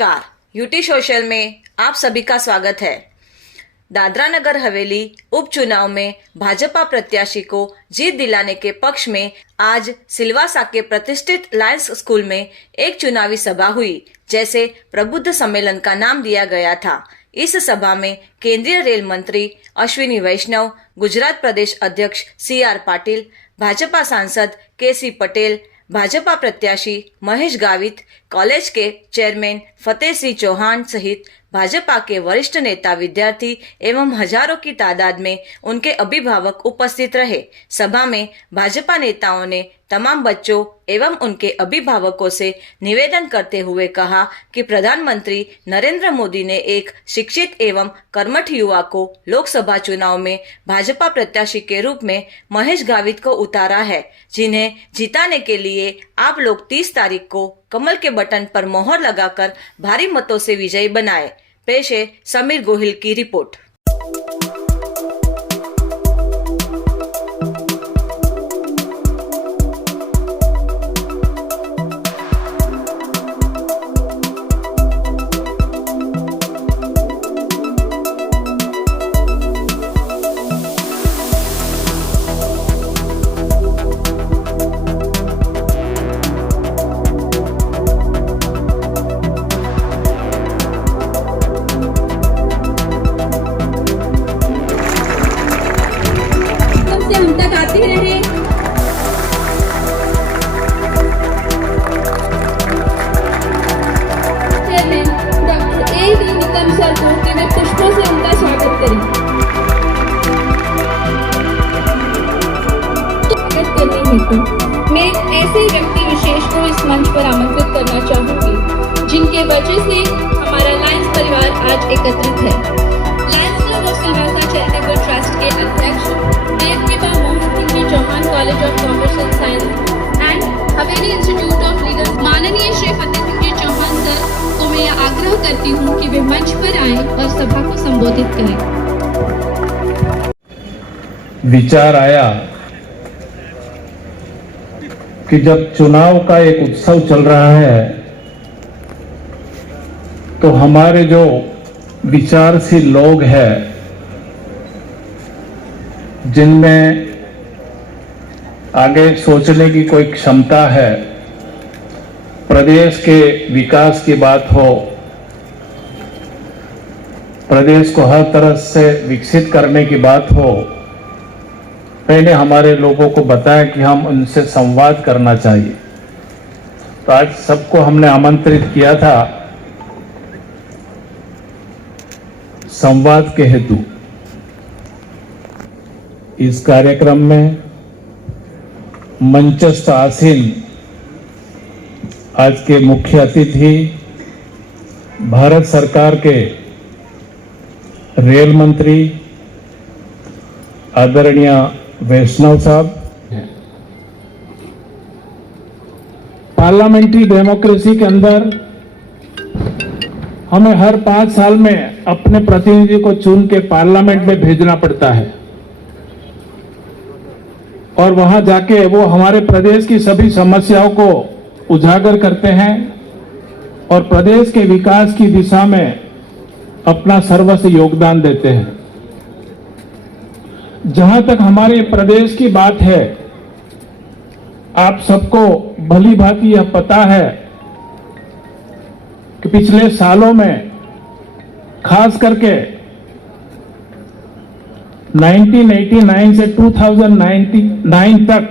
नमस्कार, UT social में आप सभी का स्वागत है। दादरा नगर हवेली उपचुनाव में भाजपा प्रत्याशी को जीत दिलाने के पक्ष में आज सिलवासा के प्रतिष्ठित लायंस स्कूल में एक चुनावी सभा हुई, जैसे प्रबुद्ध सम्मेलन का नाम दिया गया था। इस सभा में केंद्रीय रेल मंत्री अश्विनी वैष्णव, गुजरात प्रदेश अध्यक्ष CR पाटिल, भाजपा सांसद KC पटेल, भाजपा प्रत्याशी महेश गावित, कॉलेज के चेयरमैन फतेह सिंह चौहान सहित भाजपा के वरिष्ठ नेता, विद्यार्थी एवं हजारों की तादाद में उनके अभिभावक उपस्थित रहे। सभा में भाजपा नेताओं ने तमाम बच्चों एवं उनके अभिभावकों से निवेदन करते हुए कहा कि प्रधानमंत्री नरेंद्र मोदी ने एक शिक्षित एवं कर्मठ युवा को लोकसभा चुनाव में भाजपा प्रत्याशी के रूप में महेश गावित को उतारा है, जिन्हें जिताने के लिए आप लोग 30 तारीख को कमल के बटन पर मोहर लगाकर भारी मतों से विजयी बनाए। पेश है समीर गोहिल की रिपोर्ट। हम तक आते रहे। Chairman doctor A.D. Nikam sir को कि वे पुष्पों से उनका स्वागत करें। स्वागत करने हेतु मैं ऐसे व्यक्ति विशेष को इस मंच पर आमंत्रित करना चाहूंगी, जिनके वजह से हमारा लायंस परिवार आज एकत्रित है। Lions club of Silvassa charitable trust के अध्यक्ष Chauhan college of commerce and science and Haveli institute of legal, माननीय श्री फतेह सिंह जी चौहान सर को मैं यह आग्रह करती हूँ कि वे मंच पर आए और सभा को संबोधित करें। विचार आया कि जब चुनाव का एक उत्सव चल रहा है तो हमारे जो विचारशील लोग हैं, जिनमें आगे सोचने की कोई क्षमता है, प्रदेश के विकास की बात हो, प्रदेश को हर तरह से विकसित करने की बात हो, पहले हमारे लोगों को बताया कि हम उनसे संवाद करना चाहिए। तो आज सबको हमने आमंत्रित किया था संवाद के हेतु। इस कार्यक्रम में मंचस्थ आसीन आज के मुख्य अतिथि भारत सरकार के रेल मंत्री आदरणीय वैष्णव साहब, पार्लियामेंट्री डेमोक्रेसी के अंदर हमें हर 5 साल में अपने प्रतिनिधि को चुन के पार्लियामेंट में भेजना पड़ता है और वहां जाके वो हमारे प्रदेश की सभी समस्याओं को उजागर करते हैं और प्रदेश के विकास की दिशा में अपना सर्वस्व योगदान देते हैं। जहां तक हमारे प्रदेश की बात है, आप सबको भली भांति यह पता है कि पिछले सालों में खास करके 1989 से 2009 तक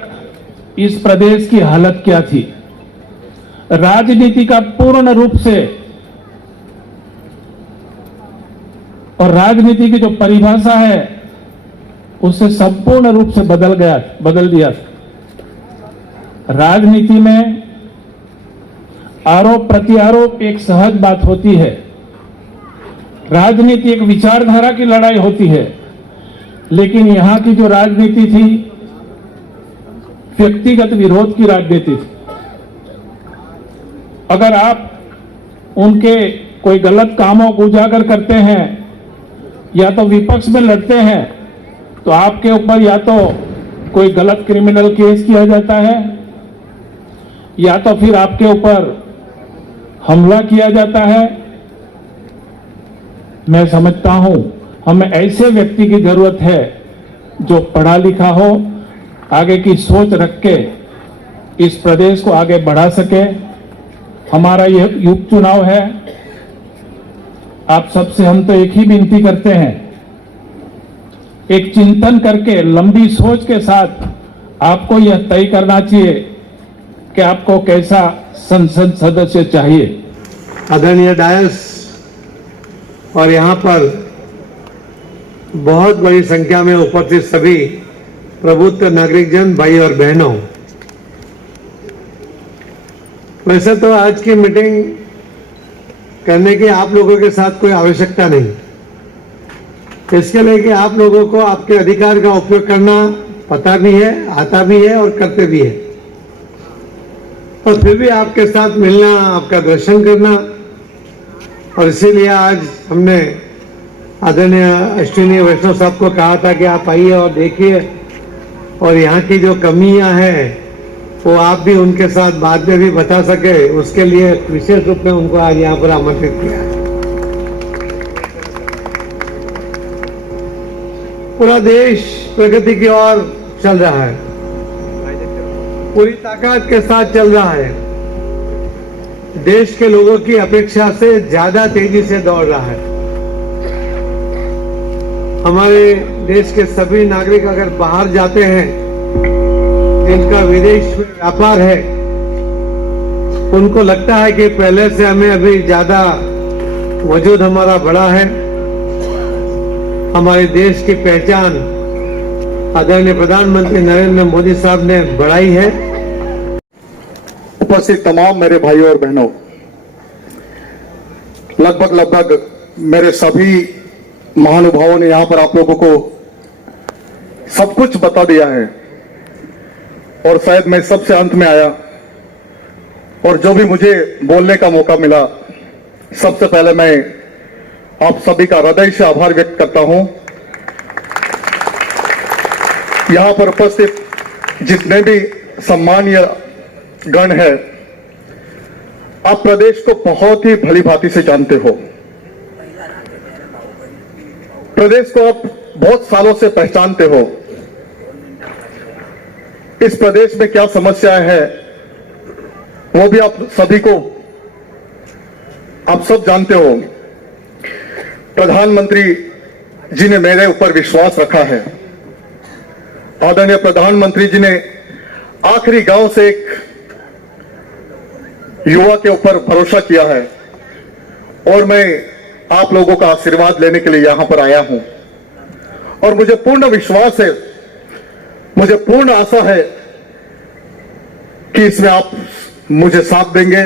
इस प्रदेश की हालत क्या थी। राजनीति का पूर्ण रूप से और राजनीति की जो परिभाषा है उसे संपूर्ण रूप से बदल दिया। राजनीति में आरोप प्रत्यारोप एक सहज बात होती है। राजनीति एक विचारधारा की लड़ाई होती है, लेकिन यहां की जो राजनीति थी व्यक्तिगत विरोध की राजनीति थी। अगर आप उनके कोई गलत कामों को उजागर करते हैं या तो विपक्ष में लड़ते हैं तो आपके ऊपर या तो कोई गलत क्रिमिनल केस किया जाता है या तो फिर आपके ऊपर हमला किया जाता है मैं समझता हूं हमें ऐसे व्यक्ति की जरूरत है जो पढ़ा लिखा हो, आगे की सोच रख के इस प्रदेश को आगे बढ़ा सके। हमारा यह उपचुनाव है। आप सबसे हम तो एक ही विनती करते हैं, एक चिंतन करके लंबी सोच के साथ आपको यह तय करना चाहिए कि आपको कैसा संसद सदस्य चाहिए। आदरणीय डायस और यहाँ पर बहुत बड़ी संख्या में उपस्थित सभी प्रबुद्ध नागरिकजन, भाई और बहनों, वैसे तो आज की मीटिंग करने की आप लोगों के साथ कोई आवश्यकता नहीं, इसके लिए कि आप लोगों को आपके अधिकार का उपयोग करना पता भी है, आता भी है और करते भी है, और फिर भी आपके साथ मिलना, आपका दर्शन करना, और इसीलिए आज हमने आदरणीय अश्विनी वैष्णव साहब को कहा था कि आप आइए और देखिए, और यहाँ की जो कमियां हैं वो आप भी उनके साथ बाद में भी बता सके, उसके लिए विशेष रूप में उनको आज यहाँ पर आमंत्रित किया है। पूरा देश प्रगति की ओर चल रहा है, पूरी ताकत के साथ चल रहा है, देश के लोगों की अपेक्षा से ज्यादा तेजी से दौड़ रहा है। हमारे देश के सभी नागरिक अगर बाहर जाते हैं, जिनका विदेश में व्यापार है, उनको लगता है कि पहले से हमें अभी ज्यादा वजूद हमारा बढ़ा है। हमारे देश की पहचान आदरणीय प्रधानमंत्री नरेंद्र मोदी साहब ने बढ़ाई है। उपस्थित तमाम मेरे भाइयों और बहनों, लगभग मेरे सभी महानुभावों ने यहां पर आप लोगों को सब कुछ बता दिया है, और शायद मैं सबसे अंत में आया, और जो भी मुझे बोलने का मौका मिला, सबसे पहले मैं आप सभी का हृदय से आभार व्यक्त करता हूं। यहां पर उपस्थित जितने भी सम्मानीय गण है, आप प्रदेश को बहुत ही भली भांति से जानते हो। प्रदेश को आप बहुत सालों से पहचानते हो। इस प्रदेश में क्या समस्याएं हैं वो भी आप सभी को आप सब जानते हो। प्रधानमंत्री जी ने मेरे ऊपर विश्वास रखा है। आदरणीय प्रधानमंत्री जी ने आखिरी गांव से एक युवा के ऊपर भरोसा किया है, और मैं आप लोगों का आशीर्वाद लेने के लिए यहां पर आया हूं, और मुझे पूर्ण विश्वास है, मुझे पूर्ण आशा है कि इसमें आप मुझे साथ देंगे।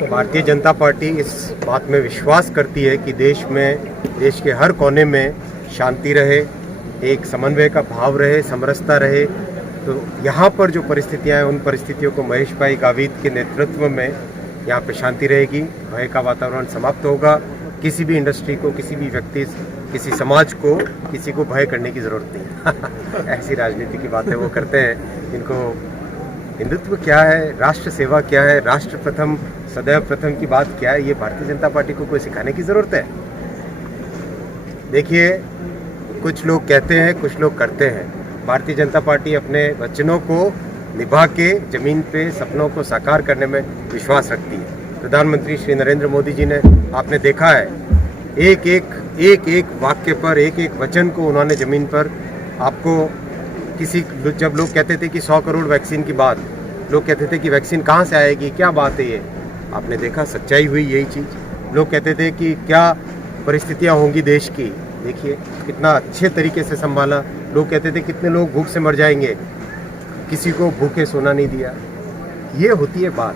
भारतीय जनता पार्टी इस बात में विश्वास करती है कि देश में, देश के हर कोने में शांति रहे, एक समन्वय का भाव रहे, समरसता रहे। तो यहाँ पर जो परिस्थितियाँ हैं, उन परिस्थितियों को महेश भाई गावित के नेतृत्व में यहाँ पे शांति रहेगी, भय का वातावरण समाप्त होगा। किसी भी इंडस्ट्री को, किसी भी व्यक्ति, किसी समाज को, किसी को भय करने की ज़रूरत नहीं। ऐसी राजनीति की बातें वो करते हैं जिनको हिंदुत्व क्या है, राष्ट्र सेवा क्या है, राष्ट्र प्रथम, सदैव प्रथम की बात क्या है, ये भारतीय जनता पार्टी को कोई सिखाने की ज़रूरत है? देखिए, कुछ लोग कहते हैं, कुछ लोग करते हैं। भारतीय जनता पार्टी अपने वचनों को निभा के जमीन पे सपनों को साकार करने में विश्वास रखती है। प्रधानमंत्री श्री नरेंद्र मोदी जी ने, आपने देखा है, एक एक वाक्य पर, एक एक वचन को उन्होंने जमीन पर आपको जब लोग कहते थे कि 100 करोड़ वैक्सीन की बात, लोग कहते थे कि वैक्सीन कहाँ से आएगी, क्या बात है ये, आपने देखा सच्चाई हुई यही चीज़। लोग कहते थे कि क्या परिस्थितियाँ होंगी देश की, देखिए कितना अच्छे तरीके से संभाला। लोग कहते थे कितने लोग भूख से मर जाएंगे, किसी को भूखे सोना नहीं दिया। ये होती है बात।